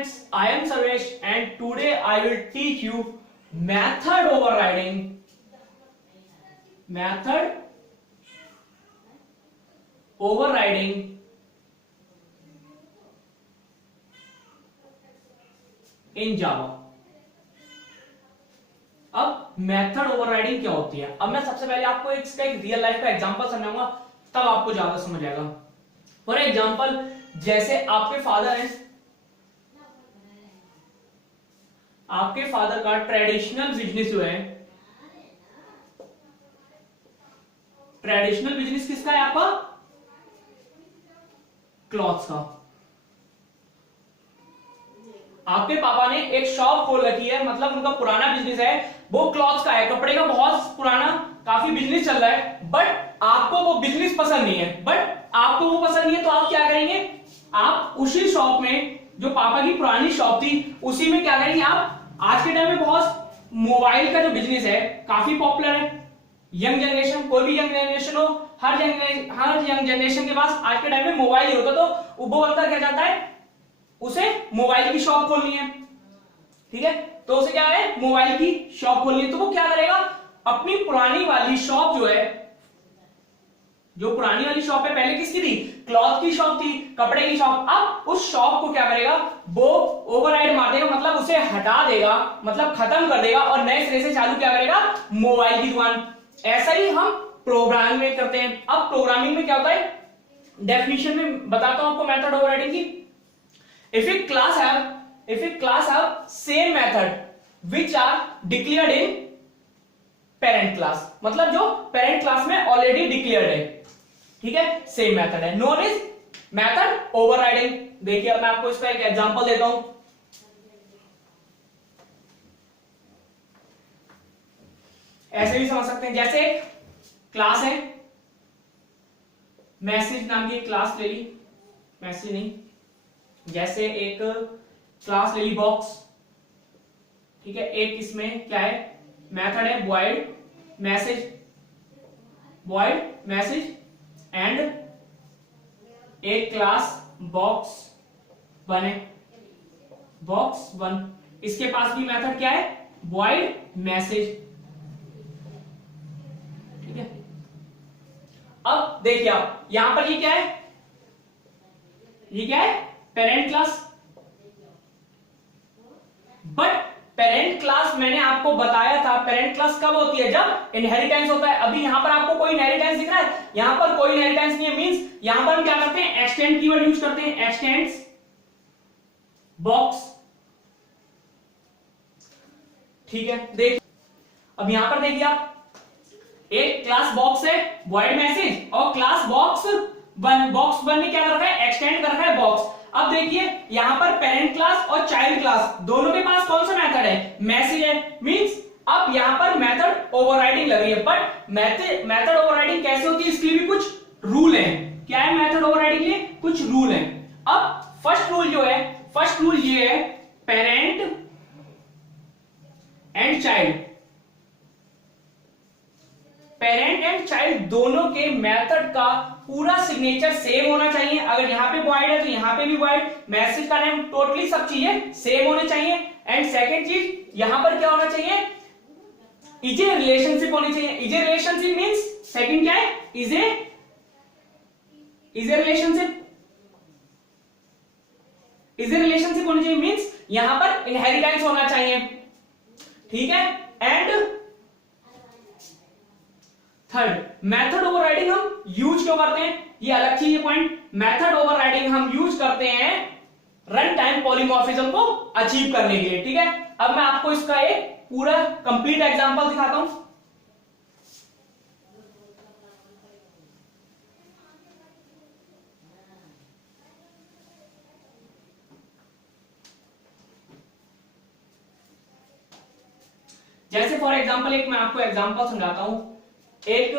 friends, I am Sarvesh and today I will teach you method overriding. Method overriding in Java. अब method overriding क्या होती है? अब मैं सबसे पहले आपको इसका एक रियल लाइफ का एग्जांपल समझाऊंगा, तब आपको ज्यादा समझ आएगा। फॉर एग्जांपल, जैसे आपके फादर का ट्रेडिशनल बिजनेस जो है, ट्रेडिशनल बिजनेस किसका है? आपका क्लॉथ्स का। आपके पापा ने एक शॉप खोल रखी है, मतलब उनका पुराना बिजनेस है वो क्लॉथ्स का है, कपड़े का बहुत पुराना काफी बिजनेस चल रहा है, बट आपको वो बिजनेस पसंद नहीं है। तो आप क्या करेंगे? आप उसी शॉप में, जो पापा की पुरानी शॉप थी, उसी में क्या करेंगे आप? आज के टाइम में बहुत मोबाइल का जो बिजनेस है काफी पॉपुलर है। यंग जनरेशन, कोई भी यंग जनरेशन हो, हर यंग जनरेशन के पास आज के टाइम में मोबाइल ही होता, तो वो बंदा क्या चाहता है? उसे मोबाइल की शॉप खोलनी है, ठीक है? तो उसे क्या है? मोबाइल की शॉप खोलनी है। तो वो क्या करेगा? अपनी पुरानी वाली शॉप जो है, जो पुरानी वाली शॉप है, पहले किसकी थी? क्लॉथ की शॉप थी, कपड़े की शॉप। अब उस शॉप को क्या करेगा? वो ओवरराइड मार देगा, मतलब उसे हटा देगा, मतलब खत्म कर देगा, और नए सिरे से चालू क्या करेगा? मोबाइल की दुकान। ऐसा ही हम प्रोग्रामिंग में करते हैं। अब प्रोग्रामिंग में क्या होता है? डेफिनेशन में बताता हूं आपको मेथड ओवरराइडिंग की। If a class have same method which are declared in parent class, मतलब जो parent class में ऑलरेडी डिक्लेयर्ड है, ठीक है, सेम मेथड है, नोन इज मेथड ओवरराइडिंग। देखिए अब मैं आपको इसका एक एग्जांपल देता हूं। ऐसे भी समझ सकते हैं, जैसे क्लास है, मैसेज नाम की क्लास ले ली, मैसेज नहीं, जैसे एक क्लास ले ली बॉक्स, ठीक है। एक इसमें क्या है? मेथड है void मैसेज एंड एक क्लास बॉक्स वन है, बॉक्स वन। इसके पास भी मेथड क्या है? void मैसेज, ठीक है। अब देखिए आप यहां पर ये क्या है? ये क्या है? Parent class. But parent class मैंने आपको बताया था, पेरेंट क्लास कब होती है? जब इनहेरिटेंस होता है। अभी यहां पर आपको कोई इनहेरिटेंस दिख रहा है? यहां पर कोई इनहेरिटेंस नहीं है, मींस यहां पर हम क्या करते हैं? एक्सटेंड कीवर्ड यूज करते हैं, एक्सटेंड्स बॉक्स, ठीक है। देख अब यहां पर देखिए आप, एक क्लास बॉक्स है void मैसेज, और क्लास बॉक्स वन ने क्या कर रखा है? एक्सटेंड कर रखा है बॉक्स। अब देखिए यहां पर पेरेंट क्लास और चाइल्ड क्लास दोनों के पास कौन सा मेथड है? मैसेज है, मींस अब यहां पर मेथड ओवरराइडिंग लग रही है। बट मेथड ओवरराइडिंग कैसे होती है? इसके लिए भी कुछ रूल है। क्या है मेथड ओवरराइडिंग के लिए? कुछ रूल है। अब फर्स्ट रूल जो है, फर्स्ट रूल ये है, parent and child, parent and child दोनों के मेथड का पूरा सिग्नेचर सेम होना चाहिए। अगर यहां पे void है तो यहां पे भी void, मैसेज का नेम, टोटली सब चीजें सेम होने चाहिए। एंड सेकंड चीज, यहां पर क्या होना चाहिए? इज ए रिलेशनशिप होनी चाहिए। Is a relationship means second क्या है? Is a relationship, is a relationship होनी चाहिए, मींस यहां पर इनहेरिटेंस होना चाहिए, ठीक है। एंड थर्ड, मेथड ओवरराइडिंग हम यूज क्यों करते हैं? ये अलग चीज है पॉइंट। मेथड ओवरराइडिंग हम यूज करते हैं रन टाइम पॉलीमॉर्फिज्म को अचीव करने के लिए, ठीक है। अब मैं आपको इसका एक पूरा कंप्लीट एग्जांपल दिखाता हूं। जैसे फॉर एग्जांपल एक मैं आपको एग्जांपल समझाता हूं। एक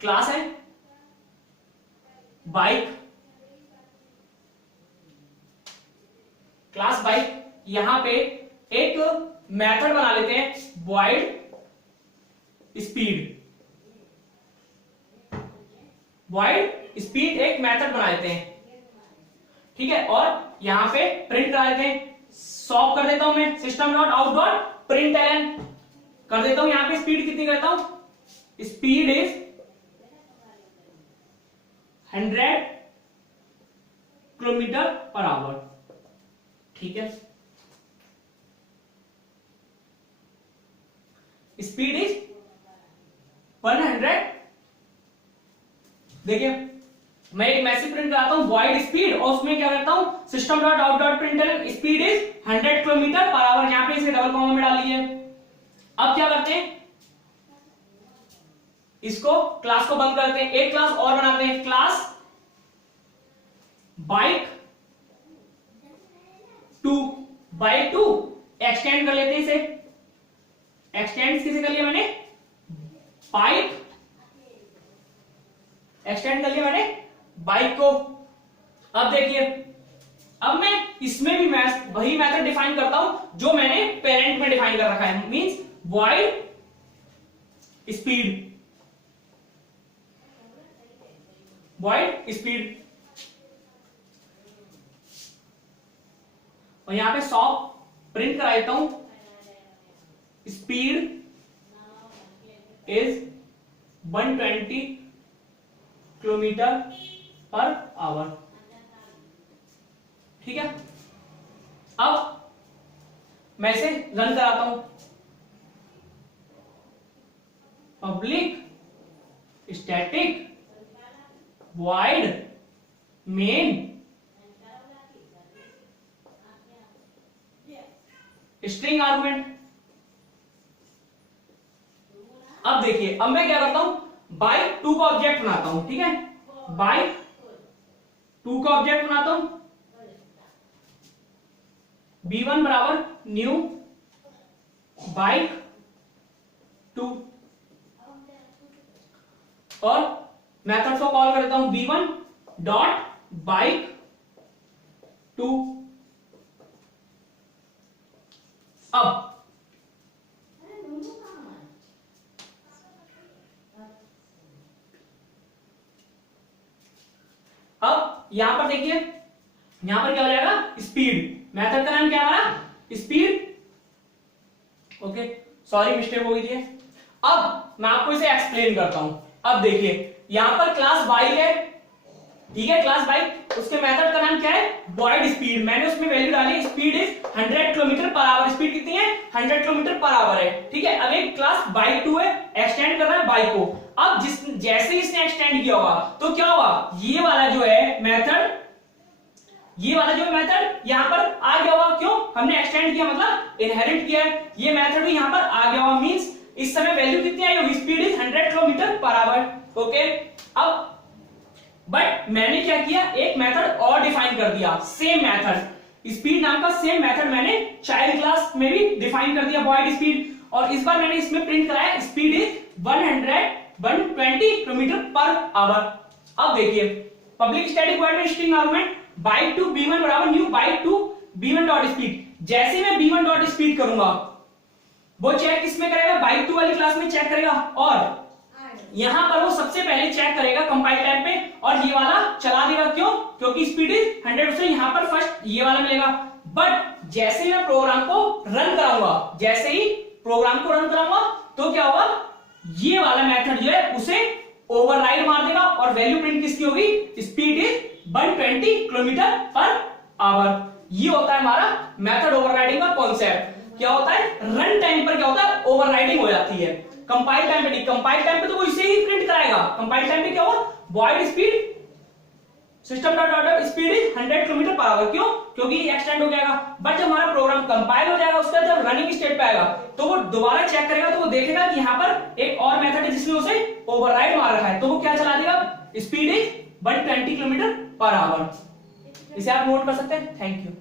क्लास है बाइक, क्लास बाइक, यहां पे एक मेथड बना लेते हैं void स्पीड, void स्पीड एक मेथड बना लेते हैं, ठीक है, और यहां पे प्रिंट करा देते हैं, सॉल्व कर देता हूं मैं, system dot out dot println कर देता हूं। यहां पे स्पीड कितनी करता हूं, speed is 100 kilometre per hour, ठीक है, स्पीड इज 100। देखिए मैं एक मैसेज प्रिंट कराता हूं वॉइड स्पीड, और उसमें क्या करता हूं, system dot out dot println speed is 100 kilometre per hour, यहां पे इसे डबल कॉमा में डाल दिए। अब क्या करते हैं, इसको क्लास को बंद करते हैं, एक क्लास और बनाते हैं, क्लास बाइक 2 एक्सटेंड कर लेते हैं इसे, एक्सटेंड किसे कर लिया मैंने, बाइक एक्सटेंड कर लिया मैंने बाइक को। अब देखिए, अब मैं इसमें भी वही मेथड डिफाइन करता हूं जो मैंने पेरेंट में डिफाइन कर रखा है, means void speed, void speed, और यहां पे सॉफ्ट प्रिंट करा देता हूं, speed is 120 kilometre per hour, ठीक है। अब मैं इसे रन कराता हूं, public static void main string argument. अब देखिए, अब मैं क्या करता हूं, बाइक 2 का ऑब्जेक्ट बनाता हूं, ठीक है, बाइक 2 का ऑब्जेक्ट बनाता हूं, b1 बराबर न्यू बाइक 2, और मेथड को कॉल करता हूं b1 डॉट बाइक 2। अब यहां पर देखिए, यहां पर क्या हो जाएगा, स्पीड, मेथड का नाम क्या हमारा, स्पीड, ओके, सॉरी मिस्टेक हो गई थी। अब मैं आपको इसे एक्सप्लेन करता हूं। अब देखिए, यहां पर क्लास बाइक है, ठीक है, क्लास बाइक, उसके मेथड का नाम क्या है, वॉइड स्पीड, मैंने उसमें वैल्यू डाली, speed is 100 kilometre per hour, speed कितनी है, 100 किलोमीटर पर आवर है, ठीक है। अब एक क्लास बाइक 2 है, एक्सटेंड कर रहा है बाइक को। अब जैसे ही इसने एक्सटेंड किया होगा तो क्या होगा, ये वाला जो है मेथड, ये वाला जो मेथड यहां पर आ गया होगा, क्यों, हमने एक्सटेंड किया मतलब इनहेरिट किया है, ये मेथड भी यहां पर आ गया होगा, मींस इस समय वैल्यू कितनी आई होगी, speed is 100 kilometre per hour, okay. अब बट मैंने क्या किया, एक मेथड और डिफाइन कर दिया, सेम मेथड, स्पीड नाम का सेम मेथड मैंने चाइल्ड क्लास में भी डिफाइन कर दिया, वॉइड स्पीड, और इस बार मैंने इसमें प्रिंट कराया speed is 120 kilometre per hour. अब देखिए, पब्लिक स्टैटिक वॉइड में स्ट्रिंग आर्गुमेंट बाइक 2 b1 बराबर new bike 2 b1 dot speed, जैसे मैं b1 डॉट स्पीड करूंगा वो चेक किसमें करेगा, बाइक 2 वाली क्लास में चेक करेगा, और यहां पर वो सबसे पहले चेक करेगा कंपाइल टाइम पे, और ये वाला चला देगा, क्यों, क्योंकि स्पीड इज 100, से यहां पर फर्स्ट ये वाला मिलेगा। बट जैसे ही मैं प्रोग्राम को रन कराऊंगा, जैसे ही प्रोग्राम को रन कराऊंगा तो क्या होगा, ये वाला मेथड जो है उसे ओवरराइड मार देगा, और वैल्यू प्रिंट किसकी होगी, speed is 120 kilometre per hour. ये होता है हमारा मेथड ओवरराइडिंग का कॉन्सेप्ट। क्या होता है, रन टाइम पर क्या होता है, ओवरराइडिंग हो जाती है, कंपाइल टाइम पे नहीं, कंपाइल टाइम पे तो वो इसे ही प्रिंट कराएगा, कंपाइल टाइम पे क्या होगा, void speed system dot dot speed is 100 kilometre per hour, क्यों, क्योंकि एक्सटेंड हो जाएगा। बट जब हमारा प्रोग्राम कंपाइल हो जाएगा, उसका जब रनिंग स्टेट पे आएगा तो वो दोबारा चेक करेगा, तो वो देखेगा कि यहाँ पर एक और मेथड है जिसने उसे ओवरराइड मार रखा है, तो वो क्या चला देगा, speed is 120 kilometre per hour. इसे आप नोट कर सकते हैं। Thank you.